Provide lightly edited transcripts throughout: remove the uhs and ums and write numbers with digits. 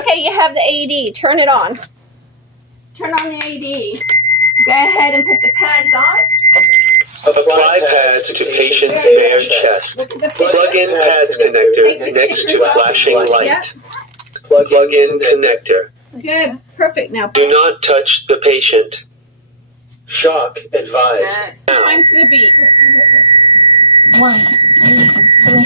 Okay, you have the AED. Turn it on. Turn on the AED. Go ahead and put the pads on. Apply pads to patient's bare chest. Plug in pads connector next to a flashing light. Yep. Plug in connector. Good. Perfect. Now. Do not touch the patient. Shock advised. Now. Time to the beat. 1, 2, 3,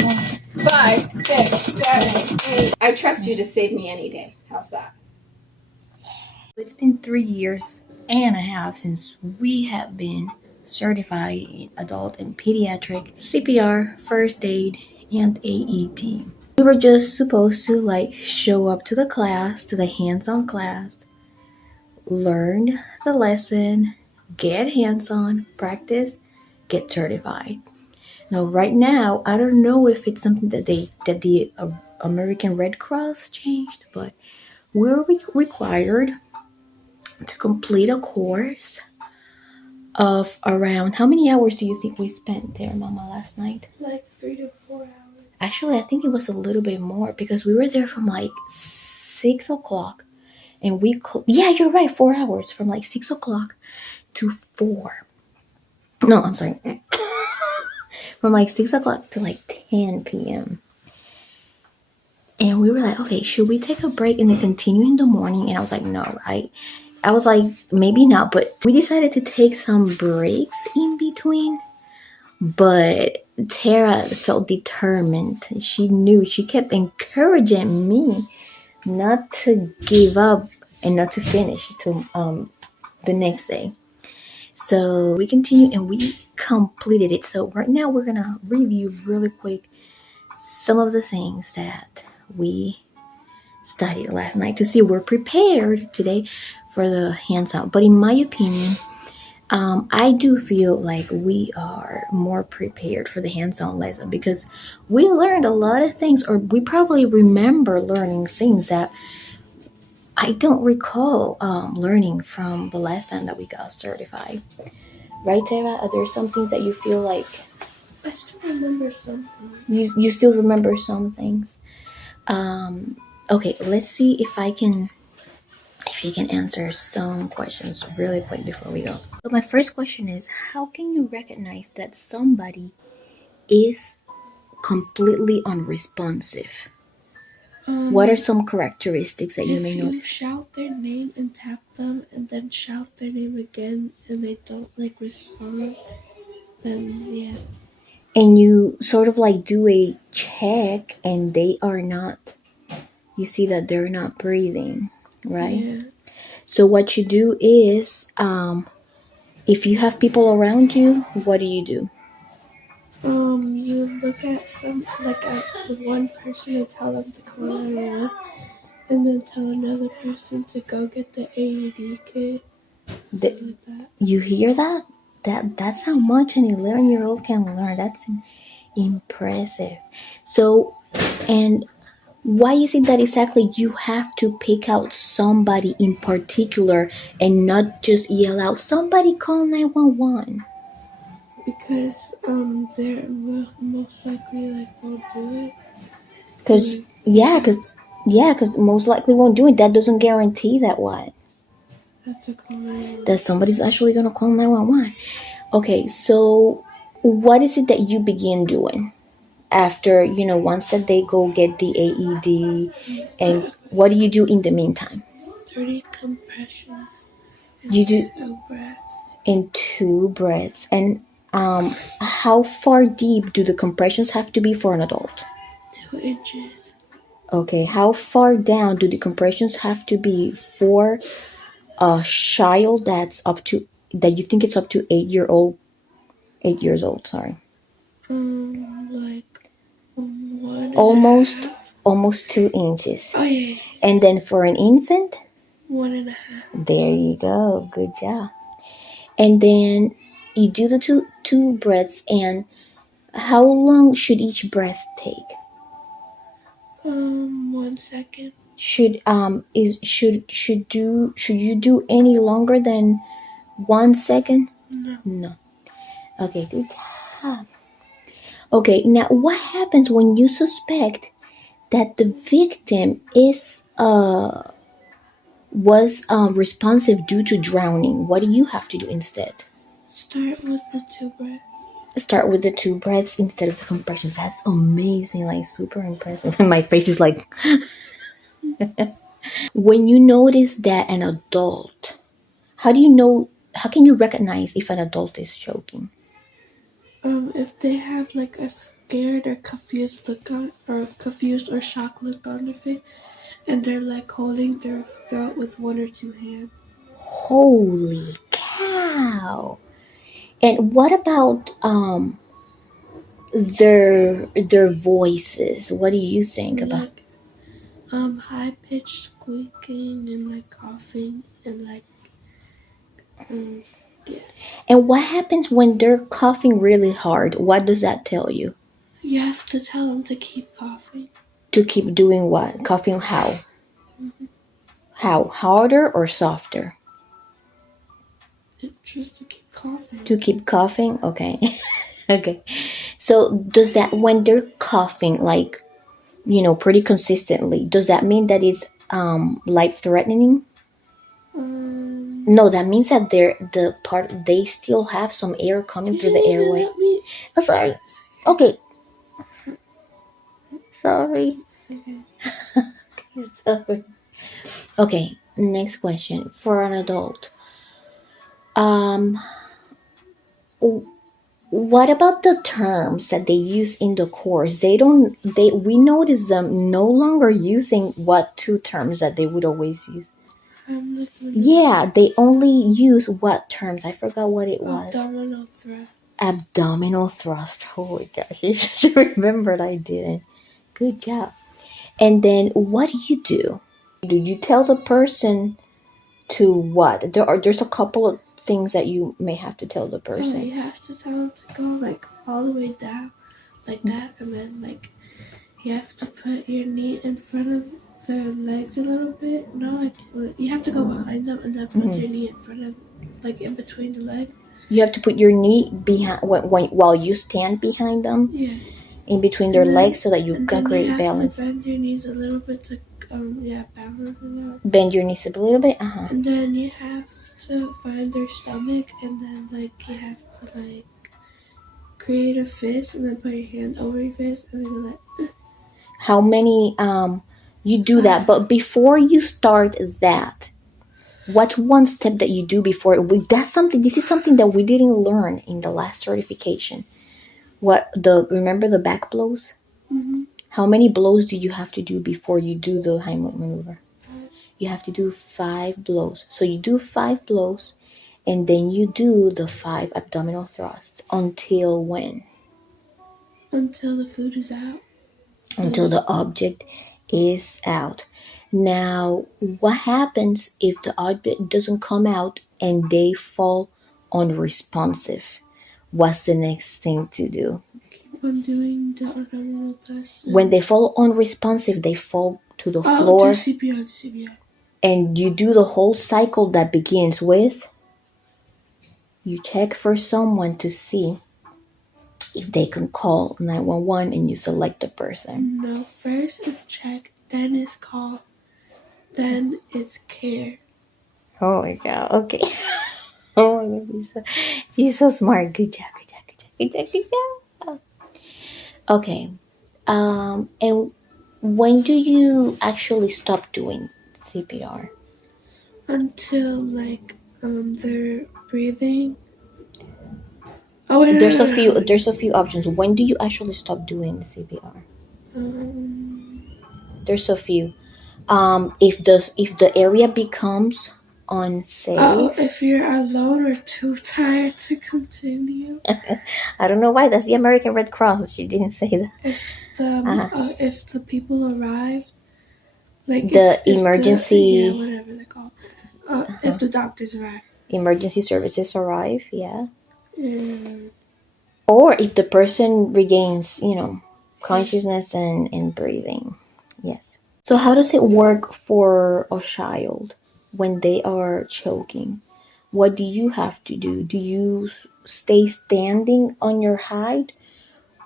4. 5, 6, 7, 8. I trust you to save me any day. How's that? It's been 3 years and a half since we have been certified in adult and pediatric CPR, first aid, and AED. We were just supposed to show up to the class, to the hands-on class, learn the lesson, get hands-on, practice, get certified. Now, right now, I don't know if it's something that the American Red Cross changed, but we're required to complete a course of around, how many hours do you think we spent there, Mama, last night? Like 3 to 4 hours. Actually, I think it was a little bit more because we were there from 6 o'clock and yeah, you're right, 4 hours, from 6 o'clock to 4. No, I'm sorry. From 6 o'clock to 10 p.m. And we were like, okay, should we take a break and then continue in the morning? And I was like, no, I was like, maybe not, but we decided to take some breaks in between. But Tara felt determined. She kept encouraging me not to give up and not to finish till the next day. So we continued and we completed it. So right now we're gonna review really quick some of the things that we studied last night to see if we're prepared today for the hands-on. But in my opinion, I do feel like we are more prepared for the hands-on lesson because we learned a lot of things, or we probably remember learning things that I don't recall learning from the last time that we got certified. Right, Tara? Are there some things that you feel like I still remember some things. you still remember some things? Okay, let's see if you can answer some questions really quick before we go. So my first question is, how can you recognize that somebody is completely unresponsive? What are some characteristics that you may notice? If you notice? shout their name and tap them and then shout their name again and they don't respond, then yeah. And you sort of do a check and they are not, you see that they're not breathing, right? Yeah. So what you do is, if you have people around you, what do you do? You look at at one person and tell them to call 911, and then tell another person to go get the AED kit. Like that. You hear that? That's how much an 11-year-old can learn. That's impressive. So, and why is it that exactly you have to pick out somebody in particular and not just yell out, somebody call 911? Because they're most likely won't do it. Because most likely won't do it. That doesn't guarantee that what? That's a call 911. That somebody's actually gonna call 911. Okay, so what is it that you begin doing after, once that they go get the AED, and what do you do in the meantime? 30 compressions. You do 2 breaths. in 2 breaths. And how far deep do the compressions have to be for an adult? 2 inches. Okay, how far down do the compressions have to be for a child that you think it's up to 8 years old? Sorry. Almost 2 inches. Oh yeah. And then for an infant? 1.5. There you go. Good job. And then you do the two breaths, and how long should each breath take? 1 second. Should you do any longer than 1 second? No. Okay, good job. Okay, now what happens when you suspect that the victim is was responsive due to drowning, what do you have to do instead? Start with the 2 breaths. Start with the 2 breaths instead of the compressions. That's amazing, like super impressive. My face is like. When you notice that an adult, how can you recognize if an adult is choking? If they have like a scared or confused look on, or confused or shocked look on their face, and they're like holding their throat with 1 or 2 hands. Holy cow. And what about their voices? What do you think about? High pitched squeaking and like coughing and like yeah. And what happens when they're coughing really hard? What does that tell you? You have to tell them to keep coughing. To keep doing what? Coughing how? How? Harder or softer? Just to keep coughing. To keep coughing? Okay. Okay. So does that, when they're coughing like, pretty consistently, does that mean that it's life threatening? No, that means that they still have some air coming through the airway. Oh, sorry. Okay. Sorry. Okay. Sorry. Okay, next question. For an adult. What about the terms that they use in the course? We notice them no longer using what 2 terms that they would always use. Yeah, they only use what terms? I forgot what it was. Abdominal thrust. Abdominal thrust. Holy gosh, you should remembered I didn't. Good job. And then what do you do? Do you tell the person to what? There's a couple of things that you may have to tell the person. You have to tell them to go like all the way down like that, and then like you have to put your knee in front of their legs a little bit. No, like you have to go behind them and then put your knee in front of, like in between the legs. You have to put your knee behind while you stand behind them. Yeah. In between their legs so that you can create balance. You have to bend your knees a little bit to balance. Bend your knees a little bit. And then you have to find their stomach, and then like you have to like create a fist, and then put your hand over your fist, and then go like. How many? You do 5. That, but before you start that, what's one step that you do before? This is something that we didn't learn in the last certification. Remember the back blows? Mm-hmm. How many blows do you have to do before you do the Heimlich maneuver? You have to do 5 blows. So you do 5 blows, and then you do the 5 abdominal thrusts until when? Until the food is out. Until the object is out. Now, what happens if the object doesn't come out and they fall unresponsive? What's the next thing to do? Keep on doing the abdominal thrust. When they fall unresponsive, they fall to the floor. To CPR. And you do the whole cycle that begins with, you check for someone to see if they can call 911 and you select the person. No, first is check, then is call, then it's care. Oh my God, okay. Oh my God, he's so smart. Good job. Okay. And when do you actually stop doing CPR? Until like they're breathing. There's a few options. When do you actually stop doing the CPR? There's a few. If the area becomes unsafe. If you're alone or too tired to continue. I don't know why. That's the American Red Cross. She didn't say that. If the people arrive, like the emergency, whatever they're called. If the doctors arrive. Emergency services arrive, yeah. Or if the person regains, consciousness and breathing. Yes. So how does it work for a child when they are choking? What do you have to do? Do you stay standing on your height?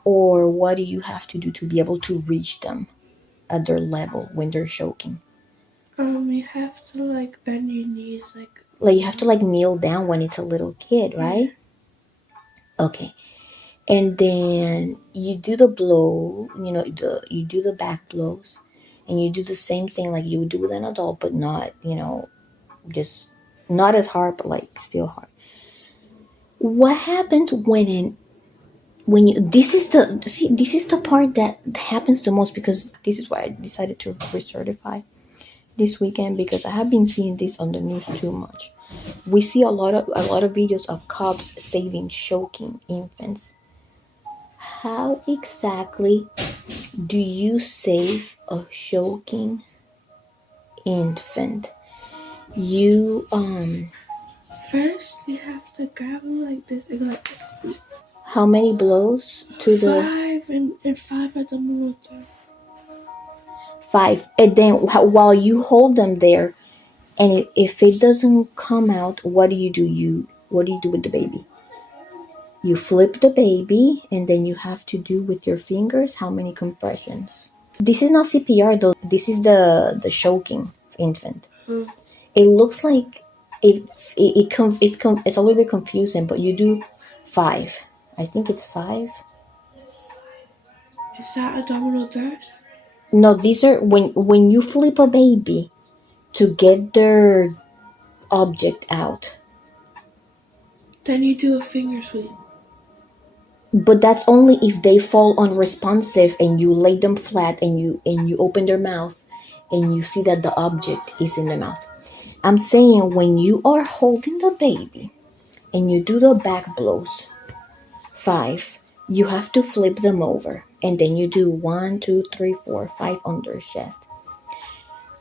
Or what do you have to do to be able to reach them at their level when they're choking? You have to like bend your knees, Like you have to like kneel down when it's a little kid, right? Okay. And then you do the blow, you do the back blows, and you do the same thing like you would do with an adult, but not, just not as hard, but like still hard. What happens when you this is the part that happens the most, because this is why I decided to recertify this weekend, because I have been seeing this on the news too much. We see a lot of videos of cops saving choking infants. How exactly do you save a choking infant? You First, you have to grab them like this and go like how many blows to the 5 and 5 abdominal thrust. 5, and then while you hold them there, and if it doesn't come out, what do you do? What do you do with the baby? You flip the baby, and then you have to do with your fingers how many compressions. This is not CPR though. This is the choking infant. It looks like it's a little bit confusing, but you do 5. I think it's 5. Is that abdominal thrust? No, these are when you flip a baby to get their object out. Then you do a finger sweep. But that's only if they fall unresponsive and you lay them flat and you open their mouth and you see that the object is in the mouth. I'm saying when you are holding the baby and you do the back blows, 5, you have to flip them over, and then you do 1, 2, 3, 4, 5 under chest.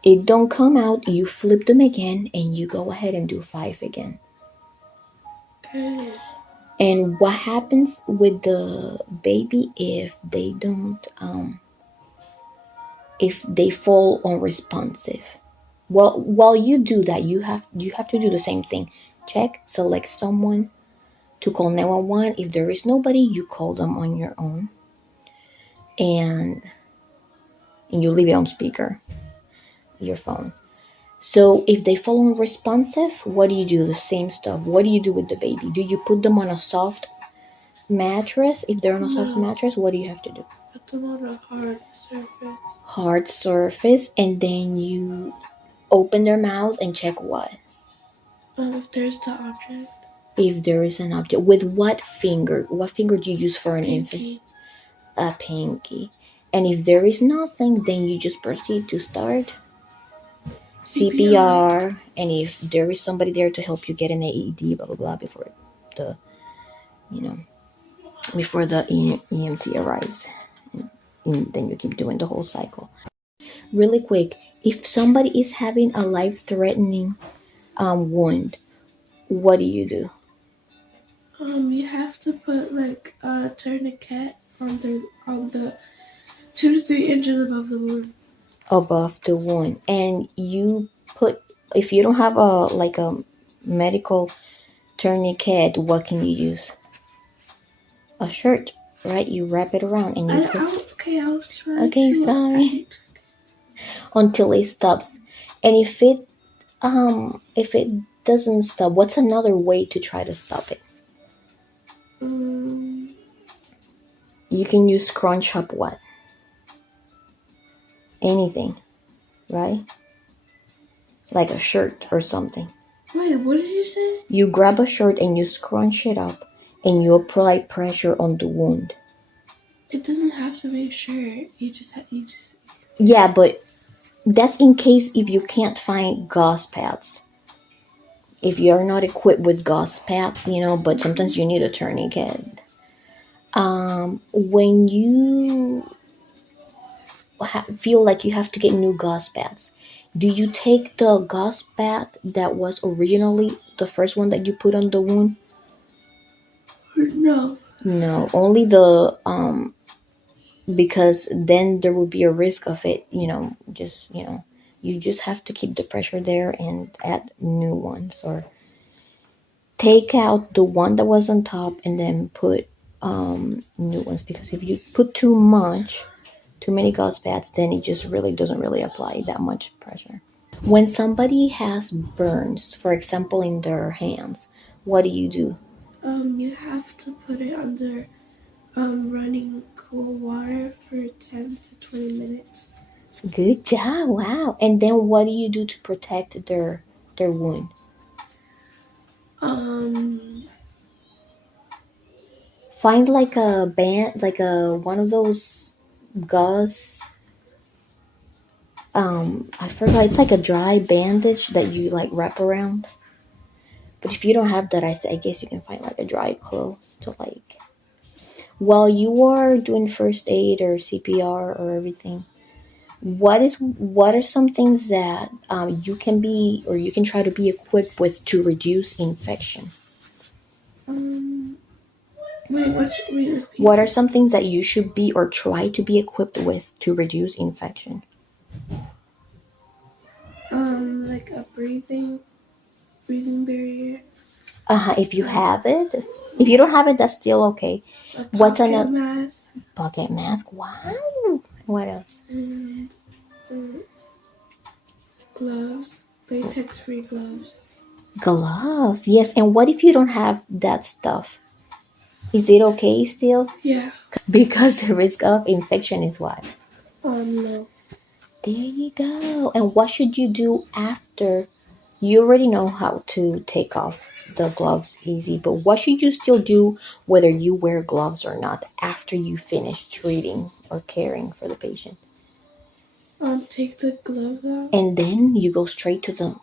It don't come out, you flip them again, and you go ahead and do 5 again. Okay. And what happens with the baby if they don't, if they fall unresponsive? Well, while you do that, you have to do the same thing. Check, select someone to call 911. If there is nobody, you call them on your own, and you leave it on speaker, your phone. So if they fall unresponsive, what do you do? The same stuff. What do you do with the baby? Do you put them on a soft mattress? If they're on a soft mattress, what do you have to do? Put them on a hard surface. Hard surface, and then you open their mouth and check what? If there's the object. If there is an object. With what finger? What finger do you use for an Pinky. infant? A pinky. And if there is nothing, then you just proceed to start CPR. And if there is somebody there to help you get an AED, blah blah blah, before the EMT arrives, and then you keep doing the whole cycle. Really quick, if somebody is having a life-threatening wound, what do you do? You have to put like a tourniquet on the 2 to 3 inches above the wound. Above the wound, and you put, if you don't have a medical tourniquet, what can you use? A shirt, right? You wrap it around and you I was trying okay, to. sorry. Until it stops. And if it doesn't stop, what's another way to try to stop it? You can use scrunch up what? Anything, right? Like a shirt or something. Wait, what did you say? You grab a shirt and you scrunch it up and you apply pressure on the wound. It doesn't have to be a shirt. You just. Yeah, but that's in case if you can't find gauze pads. If you're not equipped with gauze pads, but sometimes you need a tourniquet. When you feel like you have to get new gauze pads, do you take the gauze pad that was originally the first one that you put on the wound? No. No, only the because then there would be a risk of it, you just have to keep the pressure there and add new ones, or take out the one that was on top and then put new ones, because if you put too many gauze pads, then it just really doesn't really apply that much pressure. When somebody has burns, for example, in their hands, what do you do? You have to put it under running cool water for 10 to 20 minutes. Good job. Wow. And then what do you do to protect their wound? Find like a band, like a one of those gauze. I forgot. It's like a dry bandage that you like wrap around. But if you don't have that, I guess you can find like a dry cloth to like. While you are doing first aid or CPR or everything, what are some things that you can be or you can try to be equipped with to reduce infection? What are some things that you should be or try to be equipped with to reduce infection? Like a breathing barrier. If you have it. If you don't have it, that's still okay. What's another mask? Pocket mask? Wow. What else? And gloves. Latex-free gloves. Gloves. Yes. And what if you don't have that stuff? Is it okay still? Yeah. Because the risk of infection is what? No. There you go. And what should you do after? You already know how to take off the gloves easy, but what should you still do whether you wear gloves or not after you finish treating or caring for the patient? Take the gloves off. And then you go straight to the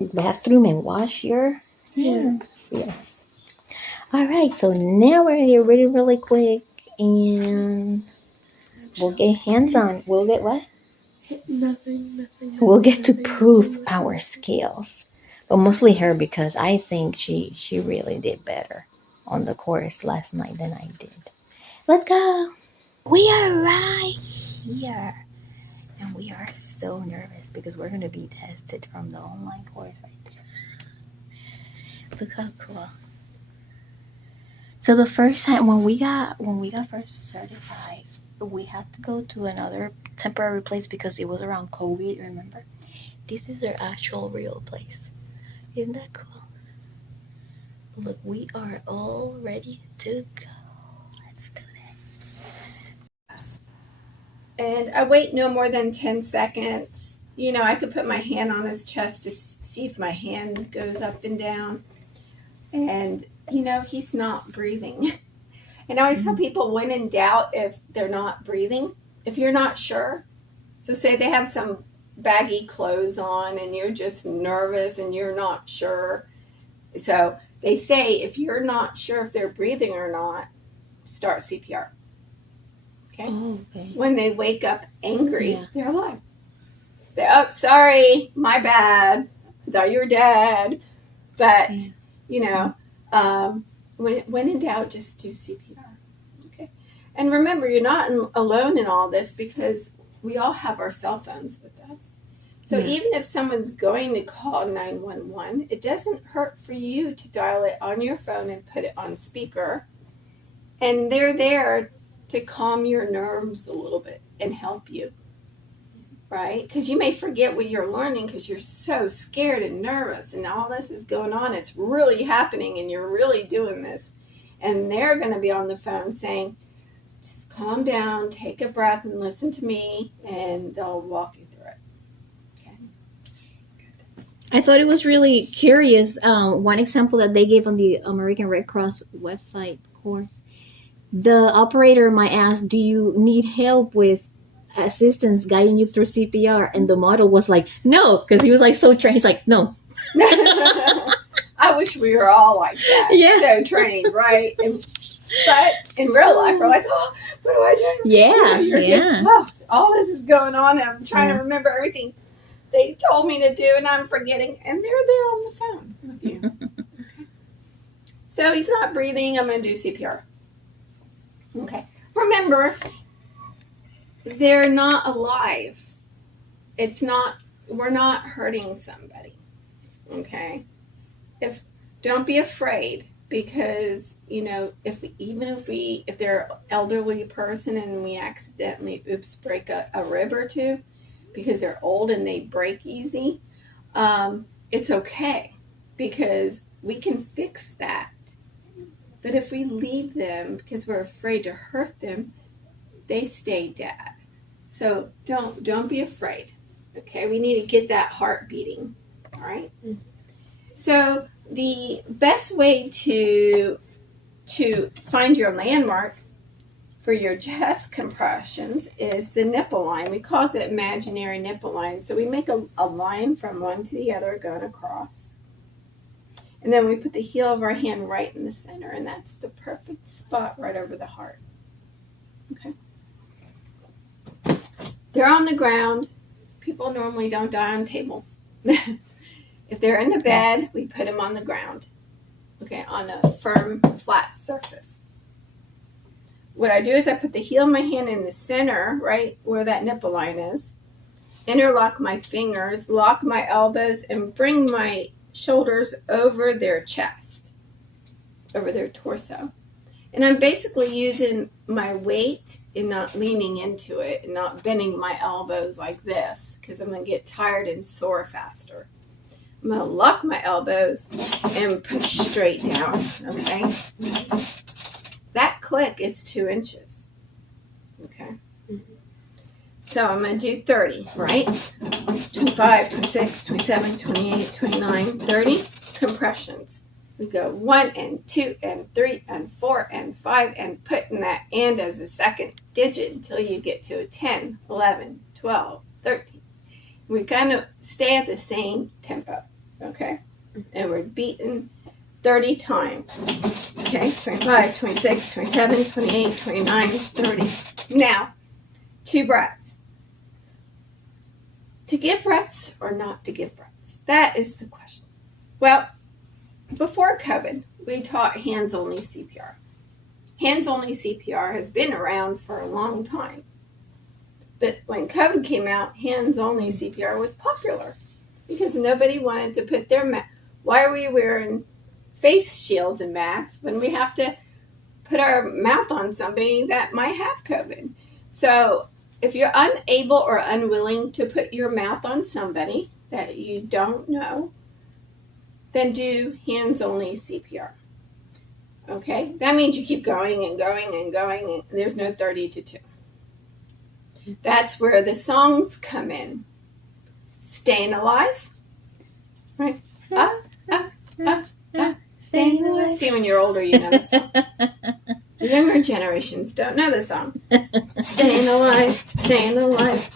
bathroom and wash your hands. Yes. All right, so now we're going to get really, really quick and we'll get hands on. We'll get what? Nothing. We'll get to prove our skills. But mostly her because I think she really did better on the course last night than I did. Let's go. We are right here. And we are so nervous because we're going to be tested from the online course right there. Look how cool. So the first time when we got first certified, we had to go to another temporary place because it was around COVID, remember? This is their actual real place. Isn't that cool? Look, we are all ready to go. Let's do this. And I wait no more than 10 seconds. You know, I could put my hand on his chest to see if my hand goes up and down. And, you know, he's not breathing. And I always tell people when in doubt if they're not breathing, if you're not sure. So say they have some baggy clothes on and you're just nervous and you're not sure. So they say if you're not sure if they're breathing or not, start CPR. Okay? Oh, okay. When they wake up angry, they're alive. Say, oh, sorry, my bad. I thought you were dead. But, you know, when in doubt, just do CPR. Okay? And remember, you're not alone in all this because we all have our cell phones with us. So even if someone's going to call 911, it doesn't hurt for you to dial it on your phone and put it on speaker. And they're there to calm your nerves a little bit and help you, right? Because you may forget what you're learning because you're so scared and nervous and all this is going on. It's really happening and you're really doing this. And they're going to be on the phone saying, just calm down, take a breath and listen to me, and they'll walk you through it. Okay. Good. I thought it was really curious. One example that they gave on the American Red Cross website course, the operator might ask, do you need help with assistance guiding you through CPR? And the model was like, no, because he was like so trained. He's like, no. I wish we were all like that. Yeah. So trained, right? But in real life, we're like, oh, what do I do? Yeah. You know, just, all this is going on. And I'm trying to remember everything they told me to do, and I'm forgetting. And they're there on the phone with you. Okay. So he's not breathing. I'm going to do CPR. Okay. Remember, they're not alive. We're not hurting somebody. Okay. Don't be afraid because, you know, if they're an elderly person and we accidentally break a rib or two, because they're old and they break easy, it's okay because we can fix that. But if we leave them because we're afraid to hurt them, they stay dead. So don't be afraid. Okay, we need to get that heart beating. All right. So the best way to find your landmark for your chest compressions is the nipple line. We call it the imaginary nipple line. So we make a line from one to the other going across. And then we put the heel of our hand right in the center, and that's the perfect spot right over the heart. Okay. They're on the ground. People normally don't die on tables. If they're in the bed, we put them on the ground. Okay, on a firm, flat surface. What I do is I put the heel of my hand in the center, right where that nipple line is, interlock my fingers, lock my elbows, and bring my shoulders over their chest, over their torso. And I'm basically using my weight and not leaning into it and not bending my elbows like this because I'm going to get tired and sore faster. I'm going to lock my elbows and push straight down, okay? That click is 2 inches, okay? So I'm going to do 30, right? 25, 26, 27, 28, 29, 30 compressions. We go 1 and 2 and 3 and 4 and 5 and putting that and as a second digit until you get to a 10, 11, 12, 13. We kind of stay at the same tempo, okay? And we're beating 30 times, okay? 25, 26, 27, 28, 29, 30. Now, 2 breaths. To give breaths or not to give breaths? That is the question. Well, before COVID, we taught hands-only CPR. Hands-only CPR has been around for a long time. But when COVID came out, hands-only CPR was popular because nobody wanted to put their why are we wearing face shields and masks when we have to put our mouth on somebody that might have COVID? So if you're unable or unwilling to put your mouth on somebody that you don't know, then do hands-only CPR. Okay? That means you keep going and going and going, and there's no 30 to 2. That's where the songs come in. Staying alive. Right? Staying alive. See, when you're older, you know the song. The younger generations don't know the song. Staying alive, staying alive.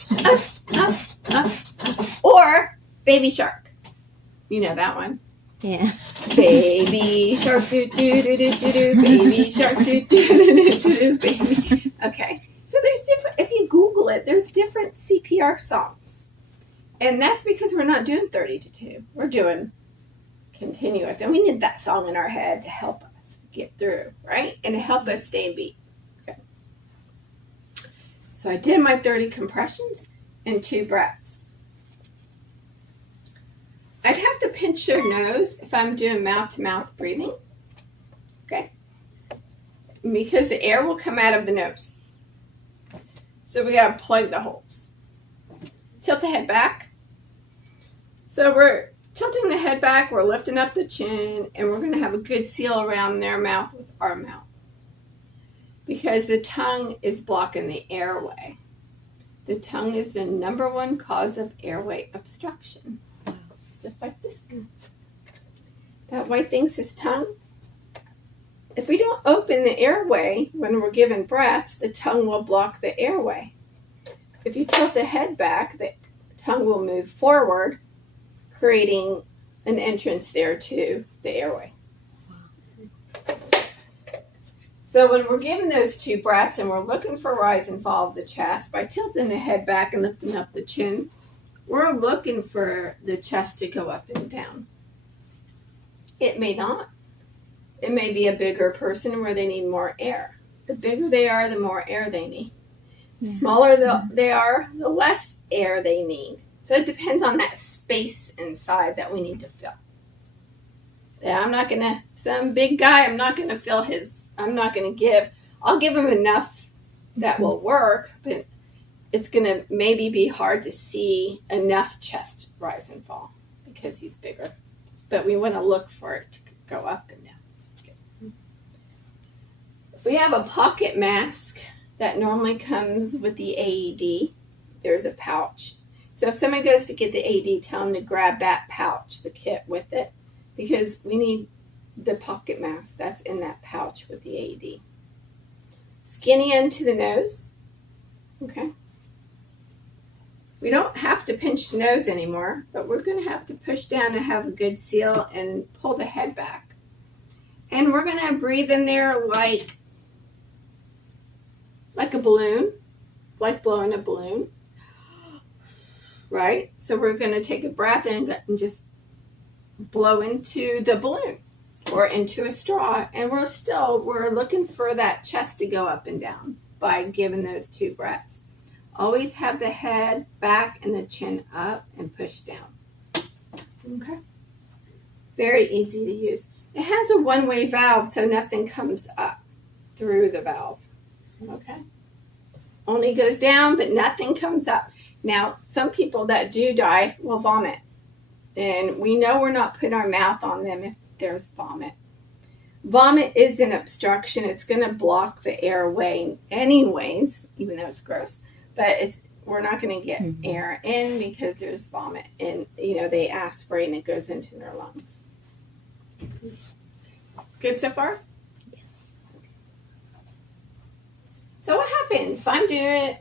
Or Baby Shark. You know that one. Yeah. Baby shark, do do do do do do. Baby shark, do do do do do. Baby. Okay. So there's different. If you Google it, there's different CPR songs, and that's because we're not doing 30 to 2. We're doing continuous, and we need that song in our head to help us get through, right? And it helps us stay in beat. Okay. So I did my 30 compressions and 2 breaths. I'd have to pinch your nose if I'm doing mouth-to-mouth breathing, okay? Because the air will come out of the nose. So we gotta plug the holes. Tilt the head back. So we're tilting the head back, we're lifting up the chin, and we're gonna have a good seal around their mouth with our mouth. Because the tongue is blocking the airway. The tongue is the #1 cause of airway obstruction. Just like this. That white thing's his tongue. If we don't open the airway when we're giving breaths, the tongue will block the airway. If you tilt the head back, the tongue will move forward, creating an entrance there to the airway. So when we're giving those 2 breaths and we're looking for rise and fall of the chest, by tilting the head back and lifting up the chin, we're looking for the chest to go up and down. It may not. It may be a bigger person where they need more air. The bigger they are, the more air they need. The smaller they are, the less air they need. So it depends on that space inside that we need to fill. Yeah, I'm not going to, some big guy, I'm not going to fill his, I'm not going to give, I'll give him enough that will work, but it's going to maybe be hard to see enough chest rise and fall because he's bigger. But we want to look for it to go up and down. Okay. If we have a pocket mask that normally comes with the AED, there's a pouch. So if somebody goes to get the AED, tell them to grab that pouch, the kit with it, because we need the pocket mask that's in that pouch with the AED. Skinny end to the nose. Okay. We don't have to pinch the nose anymore, but we're going to have to push down to have a good seal and pull the head back. And we're going to breathe in there like a balloon, like blowing a balloon, right? So we're going to take a breath in and just blow into the balloon or into a straw. And we're looking for that chest to go up and down by giving those 2 breaths. Always have the head back and the chin up and push down. Okay. Very easy to use. It has a one-way valve, so nothing comes up through the valve. Okay. Only goes down, but nothing comes up. Now, some people that do die will vomit. And we know we're not putting our mouth on them if there's vomit. Vomit is an obstruction. It's going to block the airway anyways, even though it's gross. But we're not going to get air in because there's vomit. And, they aspirate and it goes into their lungs. Good so far? Yes. So what happens if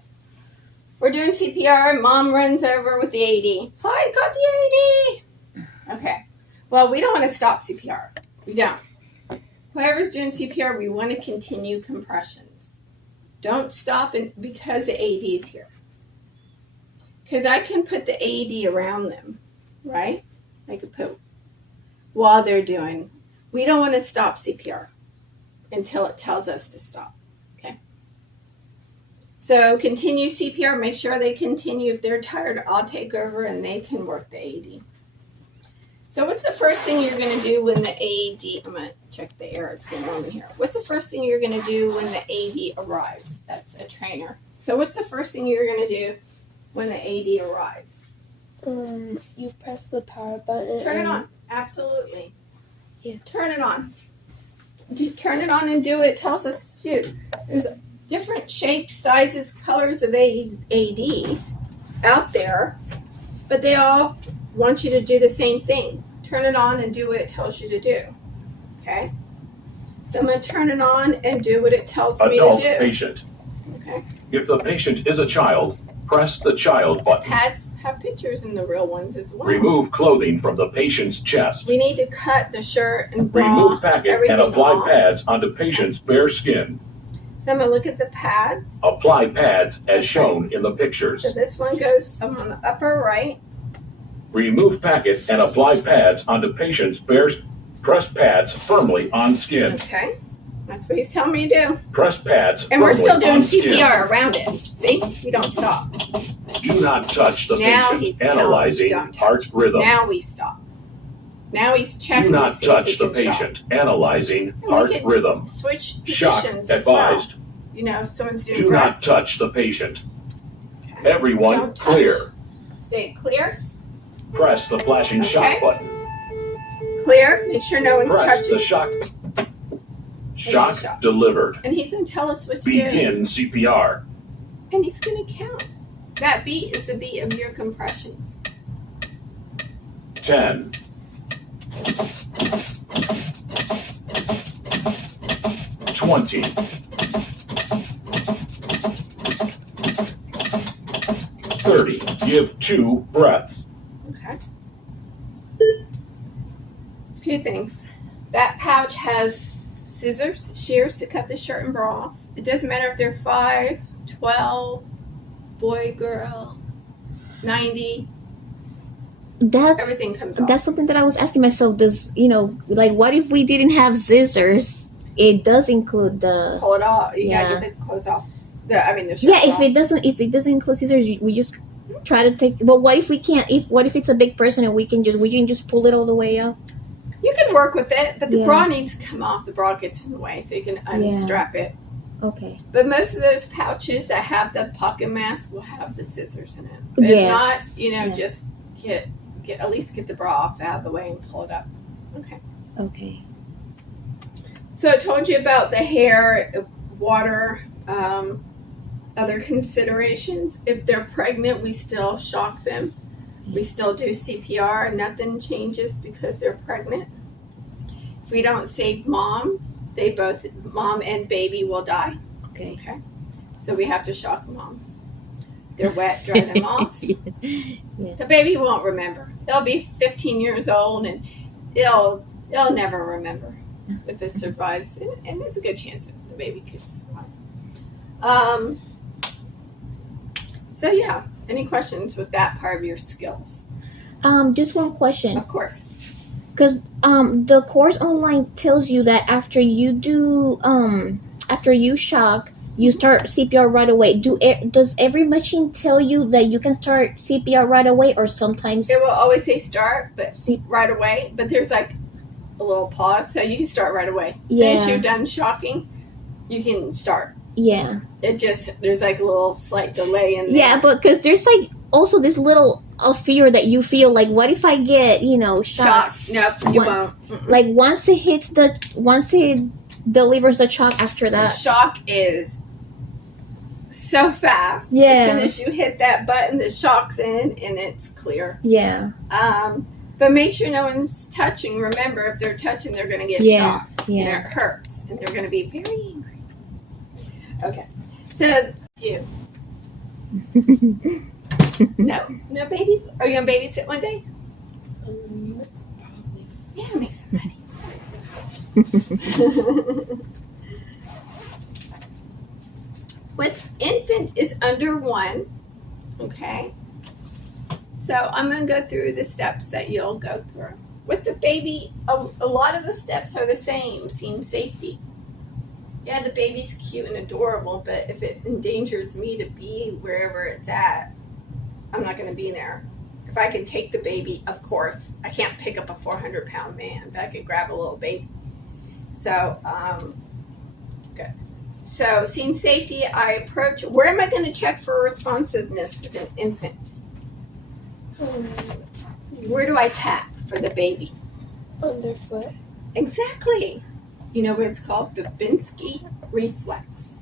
we're doing CPR, mom runs over with the AED. I got the AED. Okay. Well, we don't want to stop CPR. We don't. Whoever's doing CPR, we want to continue compressions. Don't stop because the AED is here. Because I can put the AED around them, right? I could put while they're doing. We don't want to stop CPR until it tells us to stop. Okay. So continue CPR. Make sure they continue. If they're tired, I'll take over and they can work the AED. So what's the first thing you're going to do when the AED, I'm going to check the air it's going on in here. What's the first thing you're going to do when the AED arrives? That's a trainer. So what's the first thing you're going to do when the AED arrives? You press the power button. Turn it on. Absolutely. Yeah. Turn it on. Turn it on and do what it tells us to do. There's different shapes, sizes, colors of AEDs out there, but they all want you to do the same thing. Turn it on and do what it tells you to do. Okay? So I'm going to turn it on and do what it tells me to do. Adult patient. Okay. If the patient is a child, press the child button. Pads have pictures in the real ones as well. Remove clothing from the patient's chest. We need to cut the shirt and bra, Remove packet everything and apply off. pads onto patient's bare skin. So I'm going to look at the pads. Apply pads as shown in the pictures. So this one goes on the upper right. Remove packet and apply pads onto patient's bare. Press pads firmly on skin. Okay. That's what he's telling me to do. Press pads And we're firmly still doing on skin. CPR around it. See? We don't stop. Do not touch the Now patient. he's telling Analyzing me don't touch. heart rhythm. Now we stop. Now he's checking Do to not see if touch he the can shock. patient. Analyzing we heart can rhythm. Switch Shock positions as well. advised. If someone's doing Do not breaths. touch the patient. Okay. Everyone Don't touch. clear. Stay clear. Press the flashing Okay. shock button. Clear. Make sure no one's Press touching. the shock. shock. Shock delivered. And he's going to tell us what to do. Begin CPR. And he's going to count. That beat is the beat of your compressions. 10. 20. 30. Give 2 breaths. Okay. A few things. That pouch has scissors, shears to cut the shirt and bra off. It doesn't matter if they're 5, 12, boy, girl, 90. Everything comes off. That's something that I was asking myself. Does what if we didn't have scissors? It does include the Pull it off. You Yeah. gotta get the clothes off. The shirt If off. it doesn't include scissors, we just try to take. But what if we can't? What if it's a big person and we can just pull it all the way up? You can work with it, but the Yeah. bra needs to come off. The bra gets in the way, so you can unstrap it. Okay. But most of those pouches that have the pocket mask will have the scissors in it. But if not, just get at least get the bra off out of the way and pull it up. Okay. Okay. So I told you about the hair, water, other considerations. If they're pregnant, we still shock them. We still do CPR. Nothing changes because they're pregnant. If we don't save mom, mom and baby will die. Okay. So we have to shock mom. They're wet, dry them off. Yeah. The baby won't remember. They'll be 15 years old and it'll never remember if it survives. And there's a good chance that the baby could survive. So yeah, any questions with that part of your skills? Just one question. Of course. Because the course online tells you that after you shock, you start CPR right away. Does every machine tell you that you can start CPR right away, or sometimes it will always say start, but right away. But there's like a little pause, so you can start right away. As soon as you're done shocking, you can start. Yeah. There's like a little slight delay in there. Yeah, but because there's like also this little fear that you feel like, what if I get shocked? Nope, you won't. Mm-mm. Like once it delivers the shock, after that, the shock is so fast. Yeah. As soon as you hit that button, the shock's in and it's clear. Yeah. But make sure no one's touching. Remember, if they're touching, they're going to get shocked. Yeah. And it hurts, and they're going to be very angry. Okay. So you. No babies. Are you gonna babysit one day? Yeah, make some money. With infant is under 1, okay? So I'm gonna go through the steps that you'll go through. With the baby, a lot of the steps are the same. Scene safety. Yeah, the baby's cute and adorable, but if it endangers me to be wherever it's at, I'm not going to be there. If I can take the baby, of course, I can't pick up a 400-pound man, but I could grab a little baby. So, good. So, scene safety, I approach. Where am I going to check for responsiveness with an infant? Where do I tap for the baby? On their foot. Exactly. You know what it's called? Babinski reflex.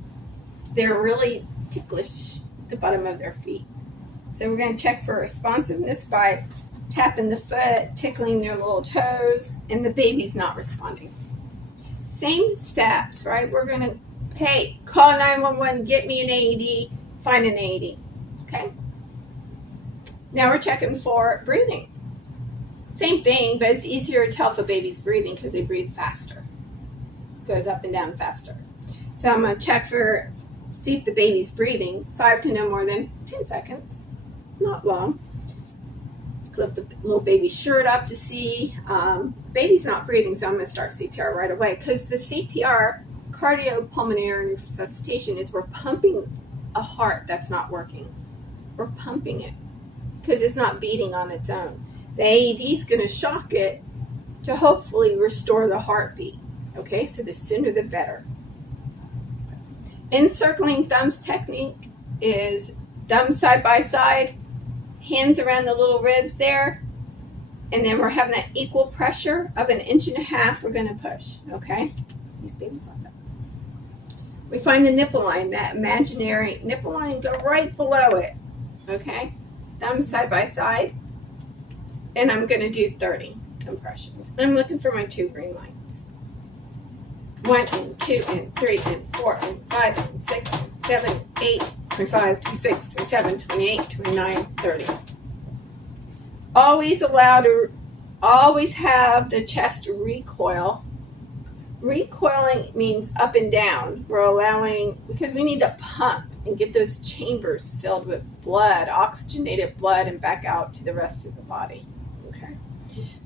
They're really ticklish at the bottom of their feet. So we're going to check for responsiveness by tapping the foot, tickling their little toes, and the baby's not responding. Same steps, right? We're going to, hey, call 911, get me an AED, find an AED. Okay? Now we're checking for breathing. Same thing, but it's easier to tell if a baby's breathing because they breathe faster. Goes up and down faster. So I'm going to check see if the baby's breathing, 5 to no more than 10 seconds. Not long. Lift the little baby's shirt up to see. Baby's not breathing, so I'm going to start CPR right away because the CPR, cardiopulmonary resuscitation, is we're pumping a heart that's not working. We're pumping it because it's not beating on its own. The AED is going to shock it to hopefully restore the heartbeat. Okay, so the sooner the better. Encircling thumbs technique is thumbs side by side, hands around the little ribs there, and then we're having that equal pressure of 1.5 inches. We're going to push, okay? These babies like that. We find the nipple line, that imaginary nipple line, go right below it, okay? Thumbs side by side, and I'm going to do 30 compressions. I'm looking for my 2 green lines. 1 and 2 and 3 and 4 and 5 and 6 and 7 and 8, 25, 26, 27, 28, 29, 30. Always have the chest recoil. Recoiling means up and down. We're allowing, because we need to pump and get those chambers filled with blood, oxygenated blood, and back out to the rest of the body. Okay.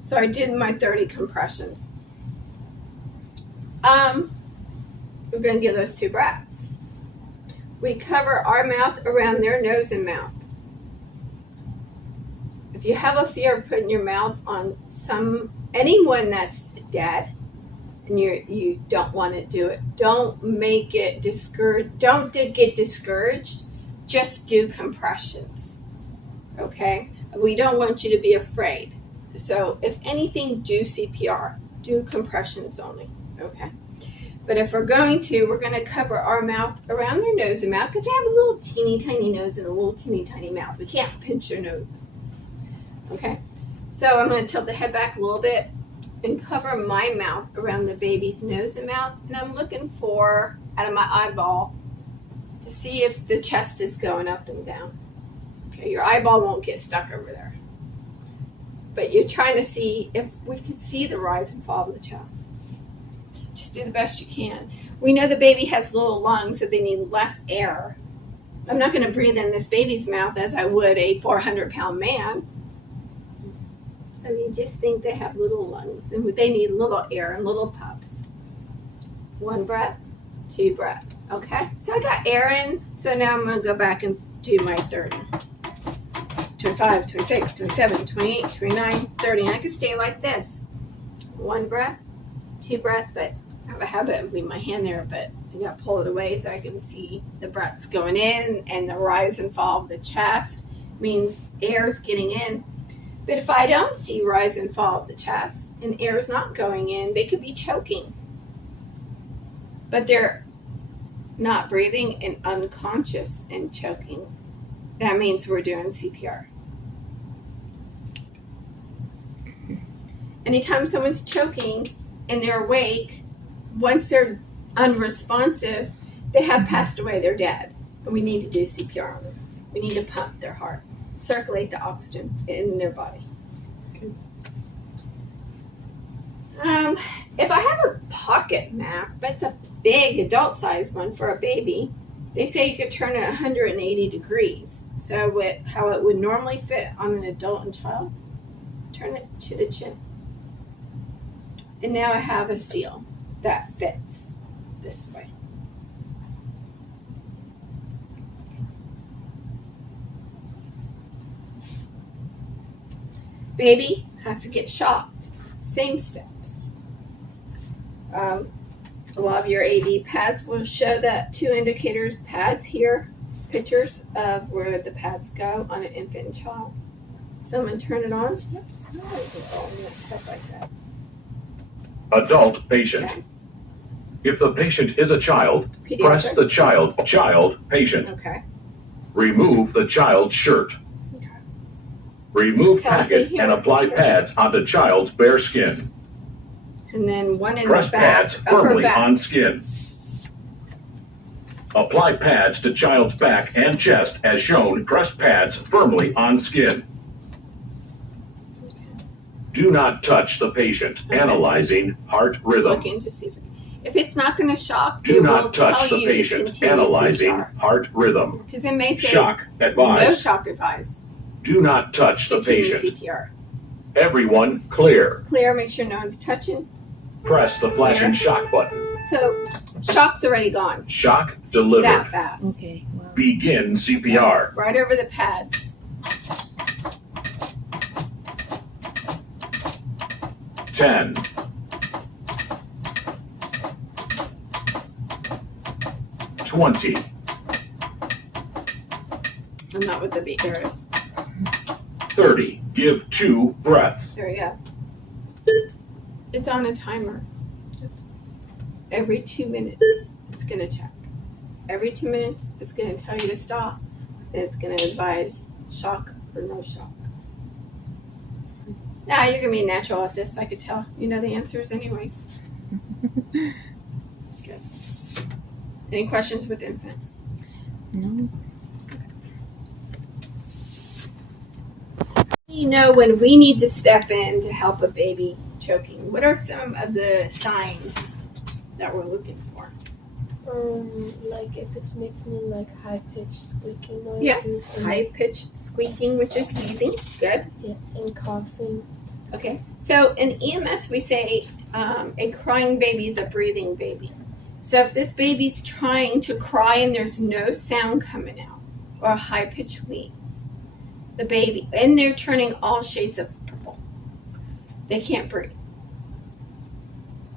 So I did my 30 compressions. We're going to give those 2 breaths. We cover our mouth around their nose and mouth. If you have a fear of putting your mouth on anyone that's dead, and you don't want to do it, don't make it discouraged. Don't get discouraged. Just do compressions. Okay? We don't want you to be afraid. So if anything, do CPR. Do compressions only. Okay? But if we're going to cover our mouth around their nose and mouth because they have a little teeny tiny nose and a little teeny tiny mouth. We can't pinch their nose. Okay? So I'm going to tilt the head back a little bit and cover my mouth around the baby's nose and mouth. And I'm looking for, out of my eyeball, to see if the chest is going up and down. Okay, your eyeball won't get stuck over there. But you're trying to see if we can see the rise and fall of the chest. Just do the best you can. We know the baby has little lungs, so they need less air. I'm not going to breathe in this baby's mouth as I would a 400-pound man. So you just think they have little lungs, and they need little air and little puffs. 1 breath, 2 breath. Okay? So I got air in, so now I'm going to go back and do my 30. 25, 26, 27, 28, 29, 30. And I can stay like this. 1 breath, 2 breath, but I have a habit of leaving my hand there, but I got to pull it away so I can see the breaths going in and the rise and fall of the chest means air's getting in. But if I don't see rise and fall of the chest and air's not going in, they could be choking. But they're not breathing and unconscious and choking. That means we're doing CPR. Anytime someone's choking and they're awake, once they're unresponsive, they have passed away, they're dead. And we need to do CPR on them. We need to pump their heart, circulate the oxygen in their body. Okay. If I have a pocket mask, but it's a big adult size one for a baby, they say you could turn it 180 degrees. So how it would normally fit on an adult and child, turn it to the chin. And now I have a seal that fits this way. Baby has to get shocked. Same steps. A lot of your AED pads will show that 2 indicators, pads here, pictures of where the pads go on an infant and child. So I'm going to turn it on. Oops, I don't want to do all that stuff like that. Adult patient. Okay. If the patient is a child, Pediatric. press the child patient. Okay. Remove the child's shirt. Okay. Remove Tells me packet here. and apply pads on the child's bare skin. And then one in Press the back, pads upper firmly back. on skin. Apply pads to child's back and chest as shown. Press pads firmly on skin. Do not touch the patient. Okay. Analyzing heart rhythm. Look in to see if it's not going to shock, Do it will not tell touch the you to patient. continue Analyzing CPR. heart rhythm. Because it may say Shock no advised. shock advised. Do not touch the Continue patient. CPR. Everyone clear. Clear, make sure no one's touching. Press the flashing shock button. So shock's already gone. Shock That delivered. fast. Okay. Wow. Begin CPR. Right over the pads. 10, 20, I'm not with the beat. There it is. 30. Give 2 breaths. There we go. It's on a timer. Oops. Every 2 minutes, it's going to check. Every 2 minutes, it's going to tell you to stop. And it's going to advise shock or no shock. Now you're going to be natural at this, I could tell. You know the answers anyways. Good. Any questions with infant? No. You know when we need to step in to help a baby choking, what are some of the signs that we're looking for? Like if it's making like high pitched squeaking noises. Yeah, and, high-pitched squeaking, which is wheezing. Good. yeah, and coughing. Okay. So in EMS, we say a crying baby is a breathing baby. So if this baby's trying to cry and there's no sound coming out, or a high-pitched wheeze, the baby, and they're turning all shades of purple, they can't breathe.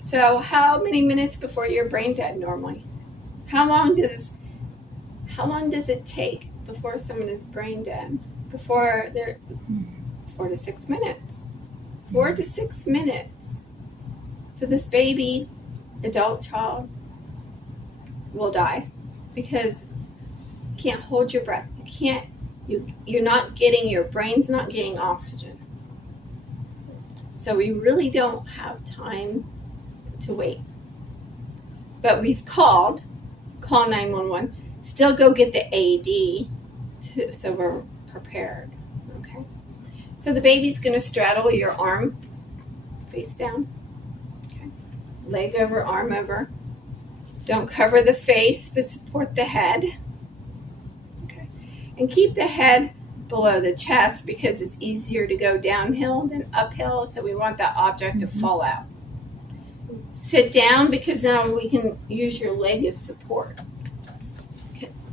So how many minutes before you're brain dead normally? How long does it take before someone is brain dead? Before they're 4 to 6 minutes. 4 to 6 minutes. So this baby, adult child, will die because you can't hold your breath. You're not getting, your brain's not getting oxygen. So we really don't have time to wait. But we've call 911, still go get the AED so we're prepared. Okay. So the baby's going to straddle your arm face down. Okay. Leg over, arm over. Don't cover the face, but support the head. Okay. And keep the head below the chest because it's easier to go downhill than uphill, so we want that object to fall out. Sit down because now we can use your leg as support.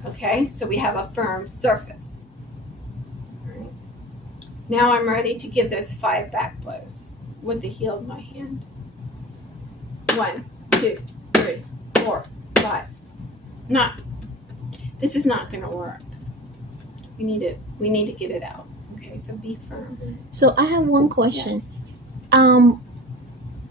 Okay, so we have a firm surface. All right. Now I'm ready to give those 5 back blows with the heel of my hand. 1, 2, 3, 4, 5. This is not going to work. We need to get it out. Okay, so be firm. So I have one question. Yes.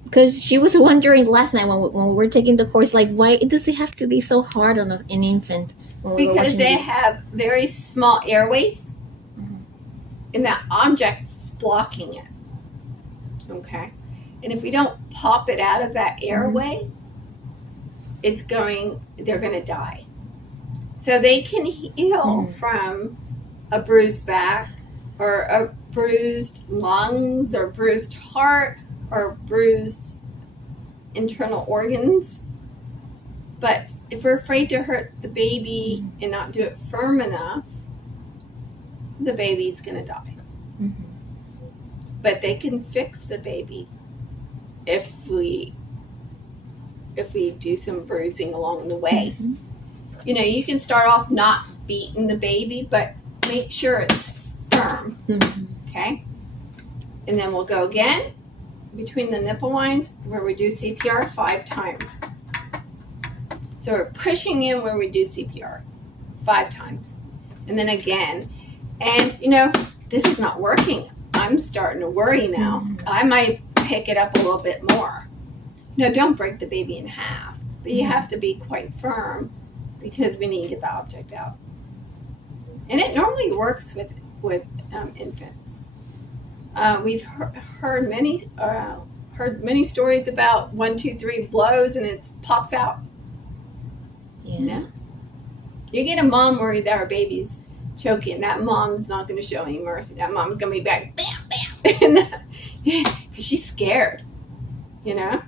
Because she was wondering last night when we were taking the course, like, why does it have to be so hard on an infant? Because they have very small airways, and that object's blocking it. Okay, and if we don't pop it out of that airway, they're going to die. So they can heal from a bruised back, or a bruised lungs, or bruised heart, or bruised internal organs. But if we're afraid to hurt the baby and not do it firm enough, the baby's going to die. But they can fix the baby if we do some bruising along the way. You know, you can start off not beating the baby, but make sure it's firm. Okay? And then we'll go again between the nipple lines where we do CPR 5 times. So we're pushing in where we do CPR 5 times. And then again. And, you know, this is not working. I'm starting to worry now. I might pick it up a little bit more. No, don't break the baby in half. But you have to be quite firm because we need to get the object out. And it normally works with infants. We've heard many stories about 1, 2, 3 blows and it pops out. Yeah. You get a mom worried that her baby's choking. That mom's not going to show any mercy. That mom's going to be back, bam, bam, because she's scared. You know.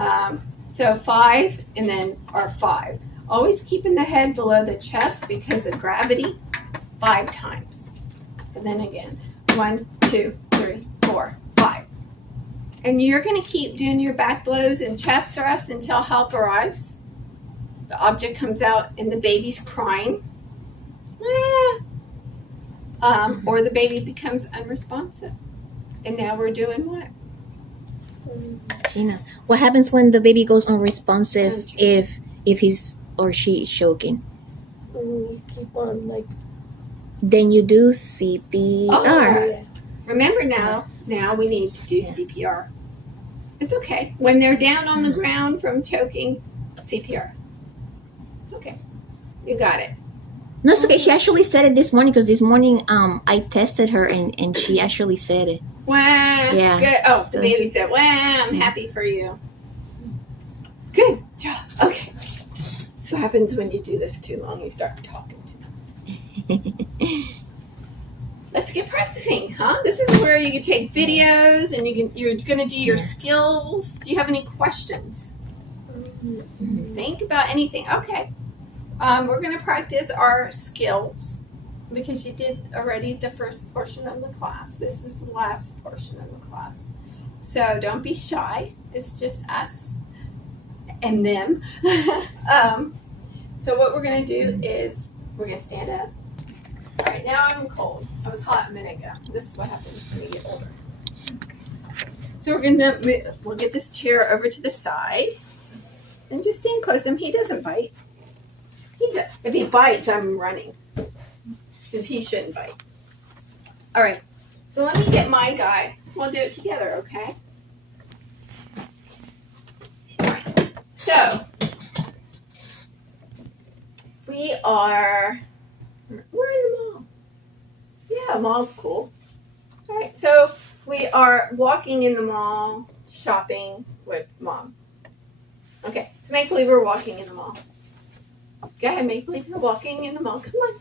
Yeah. So 5 and then our 5. Always keeping the head below the chest because of gravity. 5 times, and then again. 1, 2, 3, 4, 5. And you're going to keep doing your back blows and chest thrusts until help arrives. The object comes out and the baby's crying. Or the baby becomes unresponsive. And now we're doing what? Gina, what happens when the baby goes unresponsive if he's or she is choking? You keep on, like... Then you do CPR. Oh, yeah. Remember now we need to do CPR. It's okay. When they're down on the ground from choking, CPR. It's okay. You got it. No, it's okay. She actually said it this morning because this morning I tested her and she actually said it. Wow. Yeah. Good. Oh, the baby said, wow, I'm happy for you. Good job. Okay. That's what happens when you do this too long. You start talking too much. Let's get practicing, huh? This is where you can take videos and you're going to do your skills. Do you have any questions? Think about anything. Okay. We're going to practice our skills because you did already the first portion of the class. This is the last portion of the class. So don't be shy. It's just us and them. So what we're going to do is we're going to stand up. All right, now I'm cold. I was hot a minute ago. This is what happens when you get older. So we'll get this chair over to the side and just stand close to him. He doesn't bite. If he bites, I'm running because he shouldn't bite. All right. So let me get my guy. We'll do it together, okay? All right. So we're in the mall. Yeah, mall's cool. All right. So we are walking in the mall, shopping with Mom. Okay, so make believe we're walking in the mall. Go ahead, make believe you're walking in the mall. Come on.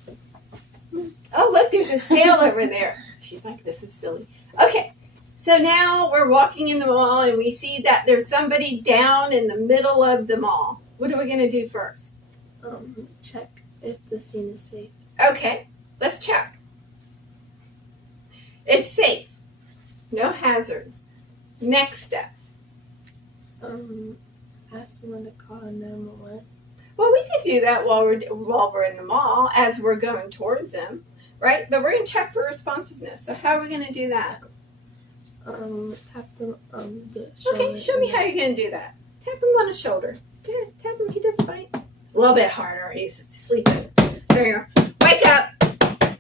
Oh, look, there's a sale over there. She's like, this is silly. Okay, so now we're walking in the mall and we see that there's somebody down in the middle of the mall. What are we going to do first? Check if the scene is safe. Okay, let's check. It's safe. No hazards. Next step. Ask someone to call 911. Well, we can do that while we're in the mall as we're going towards them, right? But we're going to check for responsiveness. So how are we going to do that? Tap them on the shoulder. Okay, show me how you're going to do that. Tap him on the shoulder. Good. Tap him. He doesn't bite. A little bit harder. He's sleeping. There you go. Wake up.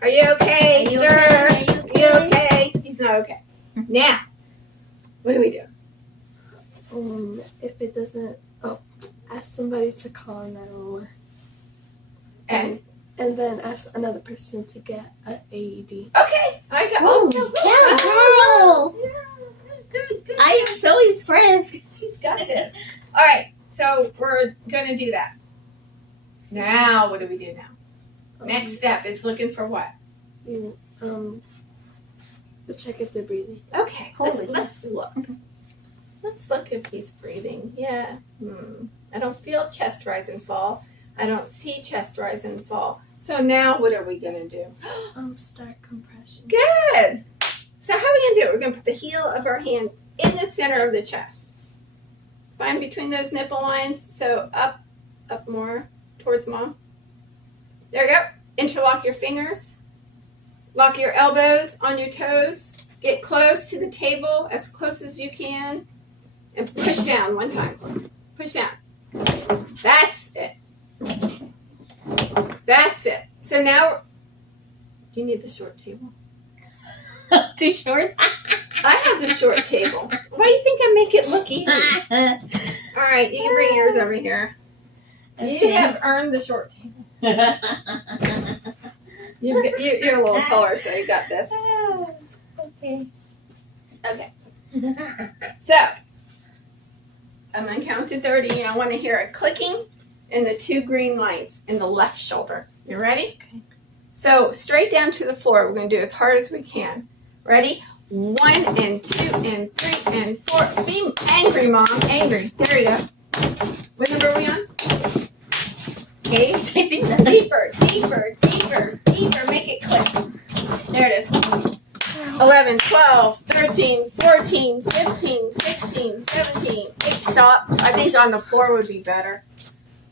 Are you okay, sir? Are you okay? He's not okay. Now, what do we do? If it doesn't, ask somebody to call 911. And then ask another person to get an AED. okay, I got. Oh, yeah, girl. Yeah, good. I am so impressed. She's got this. All right, so we're gonna do that. Now, what do we do now? Next step is looking for what? You to check if they're breathing. Okay, Holy let's look. Let's look if he's breathing. Yeah. I don't feel chest rise and fall. I don't see chest rise and fall. So now what are we gonna do? Start compression. Good. So how are we gonna do it? We're gonna put the heel of our hand in the center of the chest. Find between those nipple lines. So up more towards Mom. There you go. Interlock your fingers. Lock your elbows on your toes. Get close to the table, as close as you can. And push down one time. Push down. That's it. That's it. So now, do you need the short table? Too short? I have the short table. Why do you think I make it look easy? All right, you can bring yours over here. Okay. You have earned the short table. You're a little taller, so you got this. Okay. Okay. So, I'm going to count to 30. I want to hear a clicking and the 2 green lights in the left shoulder. You ready? Okay. So, straight down to the floor. We're going to do as hard as we can. Ready? 1 and 2 and 3 and 4. Be angry, Mom. Angry. There you go. What number are we on? 8. I think that. Deeper, deeper, deeper, deeper. Make it click. There it is. 11, 12, 13, 14, 15, 16, 17, 8. Stop. I think on the floor would be better.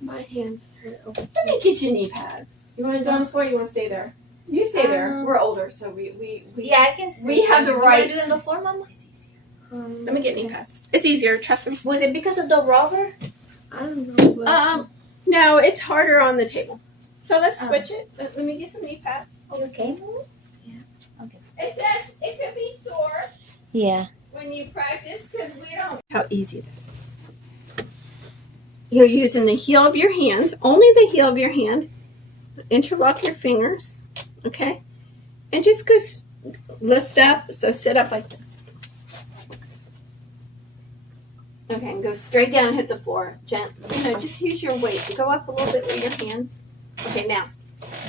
My hands hurt. Let me get you knee pads. You want to go on the floor? You want to stay there? You stay there. We're older, so we Yeah, I can. We have the You right wanna do it on the floor, Mama. Let me get knee pads. It's easier, trust me. Was it because of the rubber? I don't know. But No, it's harder on the table. So let's switch it. Let me get some knee pads. You okay, Mama? It could be sore Yeah. when you practice because we don't. How easy this is. You're using the heel of your hand, only the heel of your hand. Interlock your fingers, okay? And just go lift up. So sit up like this. Okay, and go straight down, hit the floor. Gently, just use your weight. Go up a little bit with your hands. Okay, now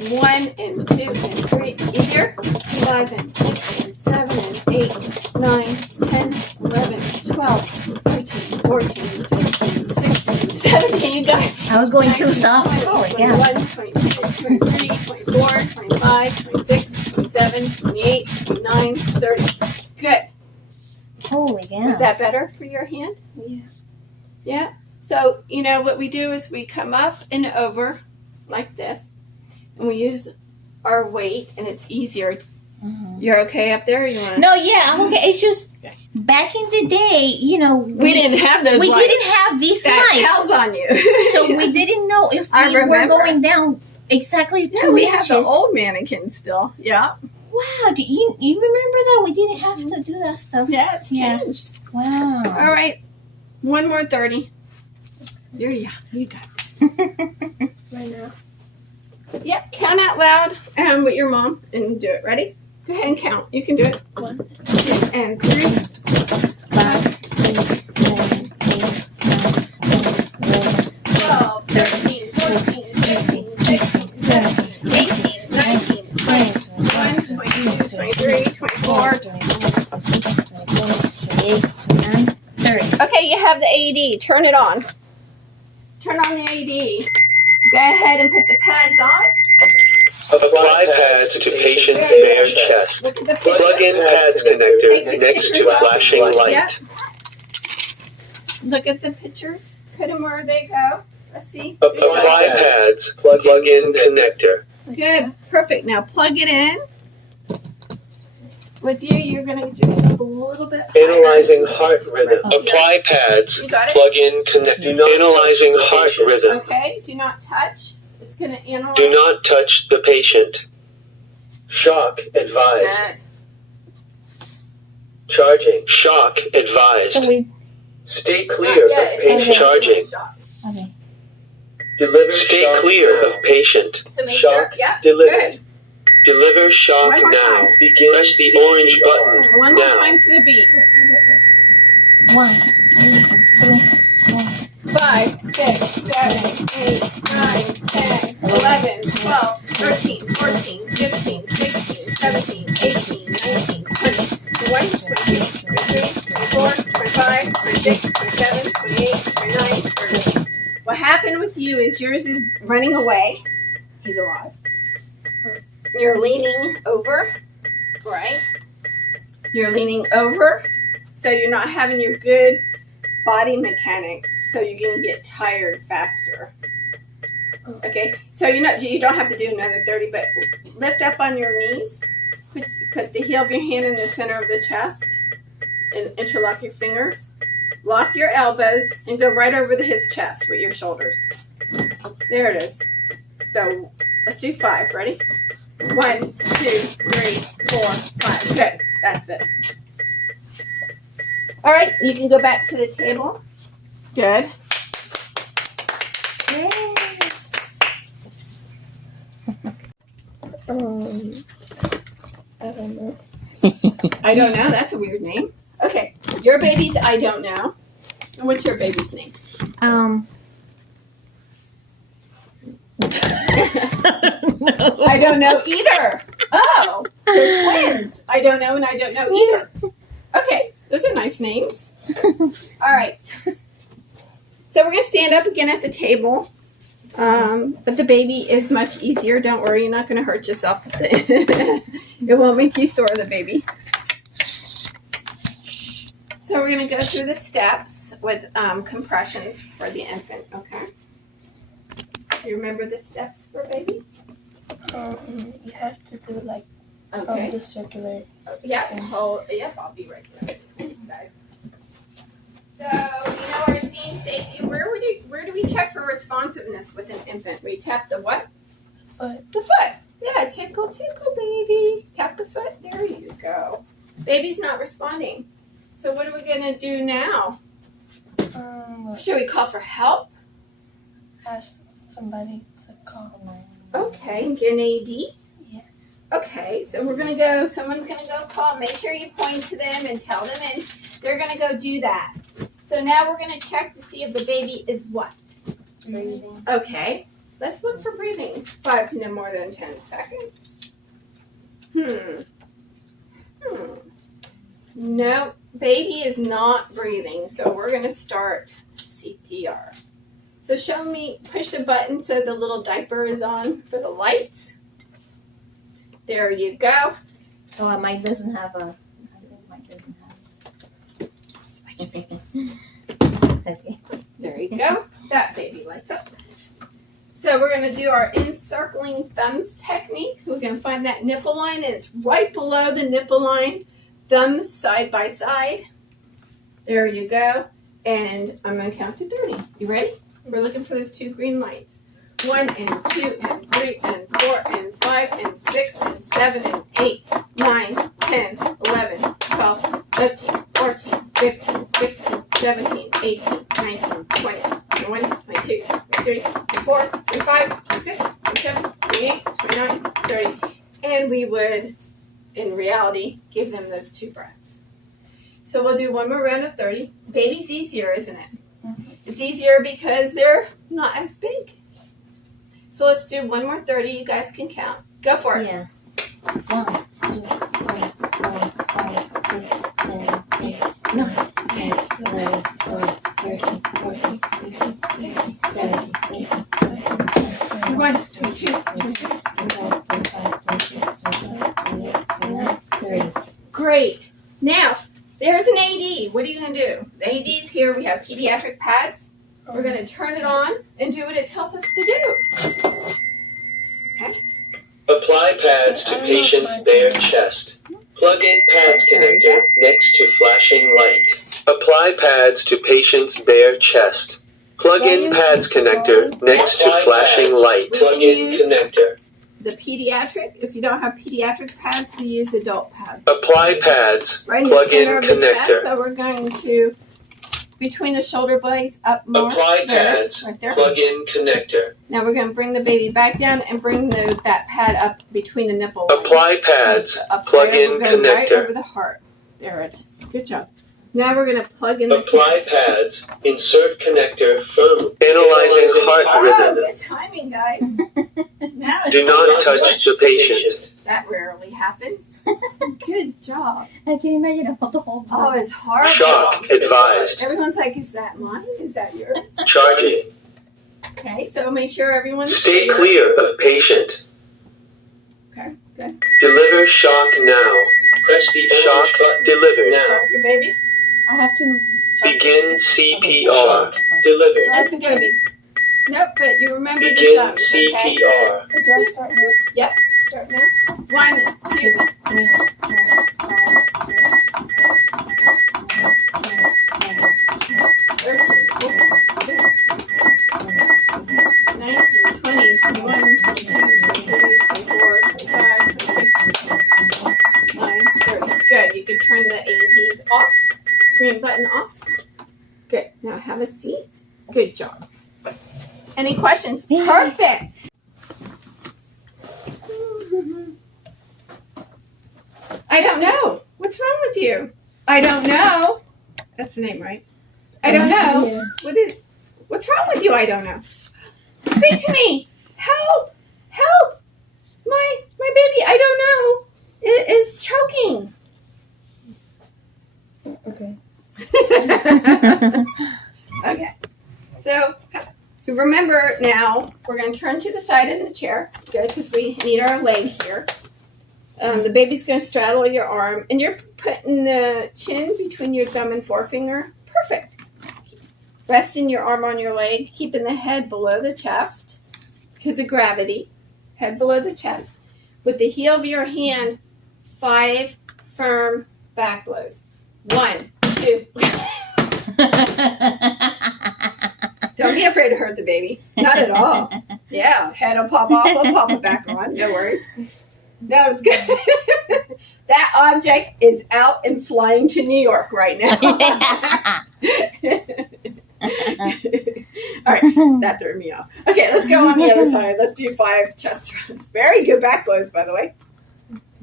1 and 2 and 3. Easier. 5 and 6 and 7 and 8, 9, 10, 11, 12, 13, 14, 15, 16, 17. You got it. I was going too soft. 21, 22, 23, 24, 25, 26, 27, 28, 29, 30. Good. Holy cow. Was that better for your hand? Yeah. Yeah? So, what we do is we come up and over like this, and we use our weight, and it's easier. Mm-hmm. You're okay up there? Or you want? No, yeah, I'm okay. It's just back in the day, you know, we didn't have those. We lights. didn't have these that lights. tells on you. So we didn't know if we were going down exactly 2 inches. We have the old mannequins still. Yeah. Wow. Do you remember that? We didn't have to do that stuff. Yeah, it's changed. Wow. All right. One more 30. You're young. You got this. Right now. Yep. Count out loud with your mom and do it. Ready? Go ahead and count. You can do it. 1, 2, and 3, 5, 6, 7, 8, 9, 10, 12, 13, 14, 15, 16, 17, 18, 19, 20, 21, 22, 23, 24, 30. Okay, you have the AED. Turn it on. Turn on the AED. Go ahead and put the pads on. Apply pads to patient's bare chest. Plug in pads connector next to a flashing light. Yep. Look at the pictures. Put them where they go. Let's see. Apply pads. Plug in connector. Good. Perfect. Now plug it in. With you, you're going to just go a little bit higher. Analyzing heart rhythm. Apply pads. You got it? Plug in connector. Analyzing heart rhythm. Okay. Do not touch. It's going to analyze. Do not touch the patient. Shock advised. Good. Charging. Shock advised. So we. Stay clear of patient. Charging. Okay. Deliver. Stay clear of patient. So make Shock sure. Yep. delivered. Good. Deliver shock One more now. time. Begin. Press the orange button. One more now. time to the beat. 1, 2, 3, 4. 5, 6, 7, 8, 9, 10, 11, 12, 13, 14, 15, 16, 17, 18, 19, 20, 21, 22, 23, 24, 25, 26, 27, 28, 29, 30. What happened with you is yours is running away. He's alive. You're leaning over, right? You're leaning over, so you're not having your good body mechanics, so you're going to get tired faster. Okay, so you don't have to do another 30, but lift up on your knees. Put the heel of your hand in the center of the chest and interlock your fingers. Lock your elbows and go right over his chest with your shoulders. There it is. So let's do 5. Ready? 1, 2, 3, 4, 5. Good. That's it. All right, you can go back to the table. Good. Yes. I don't know. I don't know. That's a weird name. Okay, your baby's I don't know. And what's your baby's name? I don't know either. Oh, they're twins. I don't know and I don't know either. Okay, those are nice names. All right. So we're going to stand up again at the table. But the baby is much easier. Don't worry, you're not going to hurt yourself. It won't make you sore, the baby. So we're going to go through the steps with compressions for the infant, okay? You remember the steps for baby? You have to do like Okay. the circular. Yeah, I'll be right there. Okay. So, our scene safety, where do we check for responsiveness with an infant? We tap the what? Foot. The foot. Yeah, tickle, tickle, baby. Tap the foot. There you go. Baby's not responding. So what are we going to do now? Should we call for help? Ask somebody to call. Okay, get an AED? Yeah. Okay, so someone's going to go call. Make sure you point to them and tell them, and they're going to go do that. So now we're going to check to see if the baby is what? Breathing. Okay, let's look for breathing. 5 to no more than 10 seconds. No, baby is not breathing, so we're going to start CPR. So push the button so the little diaper is on for the lights. There you go. Oh, mine doesn't have a. Switch babies. Okay. There you go. That baby lights up. So we're going to do our encircling thumbs technique. We're going to find that nipple line, and it's right below the nipple line. Thumbs side by side. There you go. And I'm going to count to 30. You ready? We're looking for those 2 green lights. 1 and 2 and 3 and 4 and 5 and 6 and 7 and 8, 9, 10, 11, 12, 13, 14, 15, 16, 17, 18, 19, 20, 21, 22, 23, 24, 25, 26, 27, 28, 29, 30. And we would, in reality, give them those 2 breaths. So we'll do one more round of 30. Baby's easier, isn't it? It's easier because they're not as big. So let's do one more 30. You guys can count. Go for it. Yeah. 1, 2, 3, 4, 5, 6, 7, 8, 9, 10, 11, 12, 13, 14, 15, 16, 17, 18, 21, 22, 23, 24, 25, 26, 27, 28, 29, 30. Great. Now, there's an AED. What are you going to do? The AED's here. We have pediatric pads. We're going to turn it on and do what it tells us to do. Okay? Apply pads to patient's bare chest. Plug in pads connector next to flashing light. Apply pads to patient's bare chest. Plug in pads connector next to flashing light. Plug in connector. The pediatric, if you don't have pediatric pads, we use adult pads. Apply pads. Right in the Plug center in of the chest, connector. so we're going to, between the shoulder blades, up more. Apply There it is, pads. right there. Plug in connector. Now we're going to bring the baby back down and bring that pad up between the nipple lines. Apply pads. So up Plug there, in we're going right connector. over the heart. There it is. Good job. Now we're going to plug in the Apply pads. Insert connector firmly. Analyzing heart Oh, rhythm. good timing, guys. Now it's Do not touch voice. the patient. That rarely happens. Good job. I can imagine about the whole Oh, it's horrible. Shock advised. Everyone's like, is that mine? Is that yours? Charging. Okay, so make sure everyone's Stay clear of patient. Okay, good. Deliver shock now. Press the shock button. Deliver now. Shock your baby. I have to. Begin CPR. Deliver. That's going to be. Nope, but you remember the Begin thumbs, okay? CPR. Do I start now? Yep, start now. 1, 2, 3, 4, 5, 6, 7, 8, 9, 10, 13, 19, 20, 21, 22, 23, 24, 25, 26, 29, 30. Good. You can turn the AEDs off. Green button off. Good. Now have a seat. Good job. Any questions? Perfect. I don't know. What's wrong with you? I don't know. That's the name, right? I don't know. Yeah. What's wrong with you? I don't know. Speak to me. Help! Help! My baby, I don't know, is choking. Okay. Okay. So remember now, we're going to turn to the side of the chair. Good, because we need our leg here. The baby's going to straddle your arm, and you're putting the chin between your thumb and forefinger. Perfect. Resting your arm on your leg, keeping the head below the chest because of gravity. Head below the chest. With the heel of your hand, 5 firm back blows. 1, 2. Don't be afraid to hurt the baby. Not at all. Yeah, head will pop off, I'll pop it back on. No worries. No, it's good. That object is out and flying to New York right now. All right, that threw me off. Okay, let's go on the other side. Let's do 5 chest runs. Very good back blows, by the way.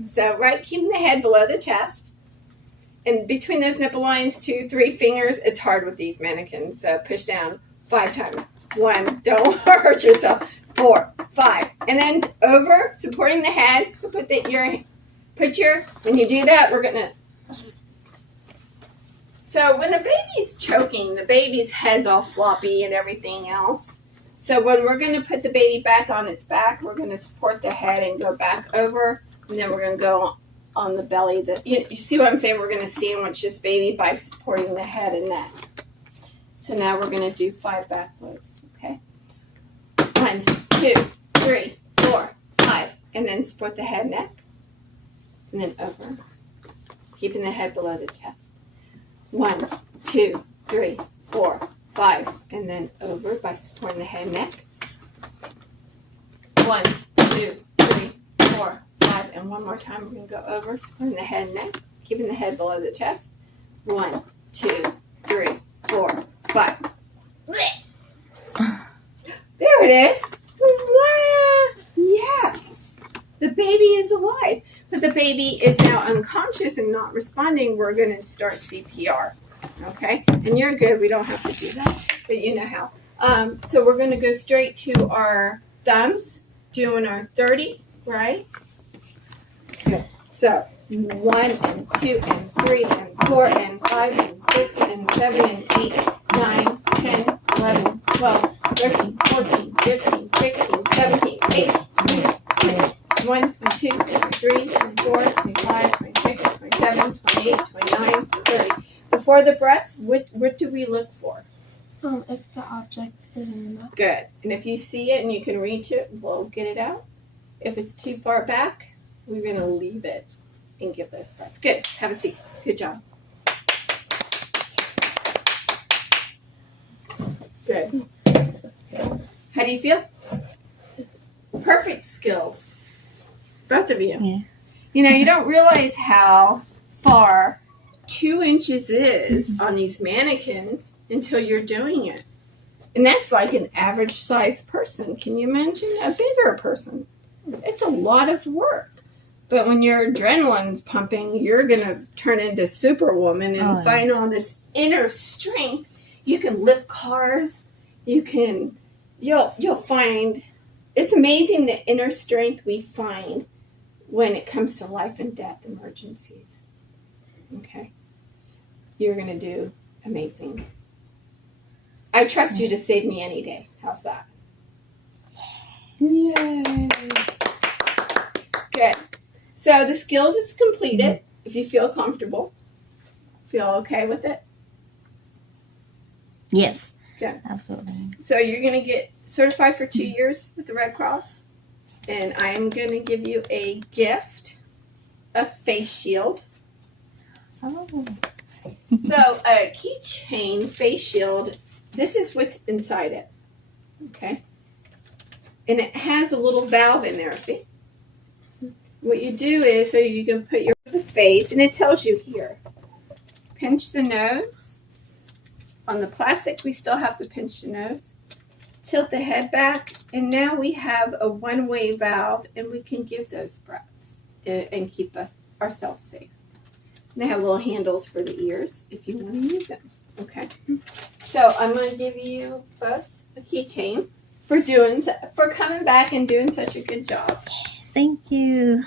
So, right, keeping the head below the chest. And between those nipple lines, 2, 3 fingers. It's hard with these mannequins. So push down 5 times. 1, don't hurt yourself. 4, 5, and then over, supporting the head. So when you do that, we're gonna. So when the baby's choking, the baby's head's all floppy and everything else. So when we're gonna put the baby back on its back, we're gonna support the head and go back over, and then we're gonna go on the belly. You see what I'm saying? We're gonna sandwich this baby by supporting the head and neck. So now we're gonna do 5 back blows. Okay. 1, 2, 3, 4, 5, and then support the head, neck, and then over, keeping the head below the chest. 1, 2, 2, 3, 4, 5, and then over by supporting the head and neck. 1, 2, 3, 4, 5, and one more time. We're going to go over, supporting the head and neck, keeping the head below the chest. 1, 2, 3, 4, 5. There it is. Yes, the baby is alive, but the baby is now unconscious and not responding. We're going to start CPR. Okay, and you're good. We don't have to do that, but you know how. So we're going to go straight to our thumbs, doing our 30, right? Good. So 1 and 2 and 3 and 4 and 5 and 6 and 7 and 8, 9, 10, 11, 12, 13, 14, 15, 16, 17, 18, 1, 2, 3, 24, 25, 26, 27, 28, 29, 30. Before the breaths, what do we look for? If the object is in the mouth. Good. And if you see it and you can reach it, we'll get it out. If it's too far back, we're going to leave it and give those breaths. Good. Have a seat. Good job. Good. How do you feel? Perfect skills. Both of you. Yeah. You know, you don't realize how far 2 inches is on these mannequins until you're doing it. And that's like an average sized person. Can you imagine a bigger person? It's a lot of work. But when your adrenaline's pumping, you're going to turn into Superwoman and find all this inner strength. You can lift cars. You'll find, it's amazing the inner strength we find when it comes to life and death emergencies. Okay? You're going to do amazing. I trust you to save me any day. How's that? Yay. Good. So the skills is completed. If you feel comfortable, feel okay with it? Yes. Good. Absolutely. So you're going to get certified for 2 years with the Red Cross. And I am going to give you a gift, a face shield. Oh. So a keychain face shield, this is what's inside it. Okay? And it has a little valve in there, see? What you do is, so you can put your face, and it tells you here, pinch the nose. On the plastic, we still have to pinch the nose. Tilt the head back, and now we have a one-way valve, and we can give those breaths and keep ourselves safe. And they have little handles for the ears if you want to use them. Okay. So I'm going to give you both a keychain for coming back and doing such a good job. Thank you.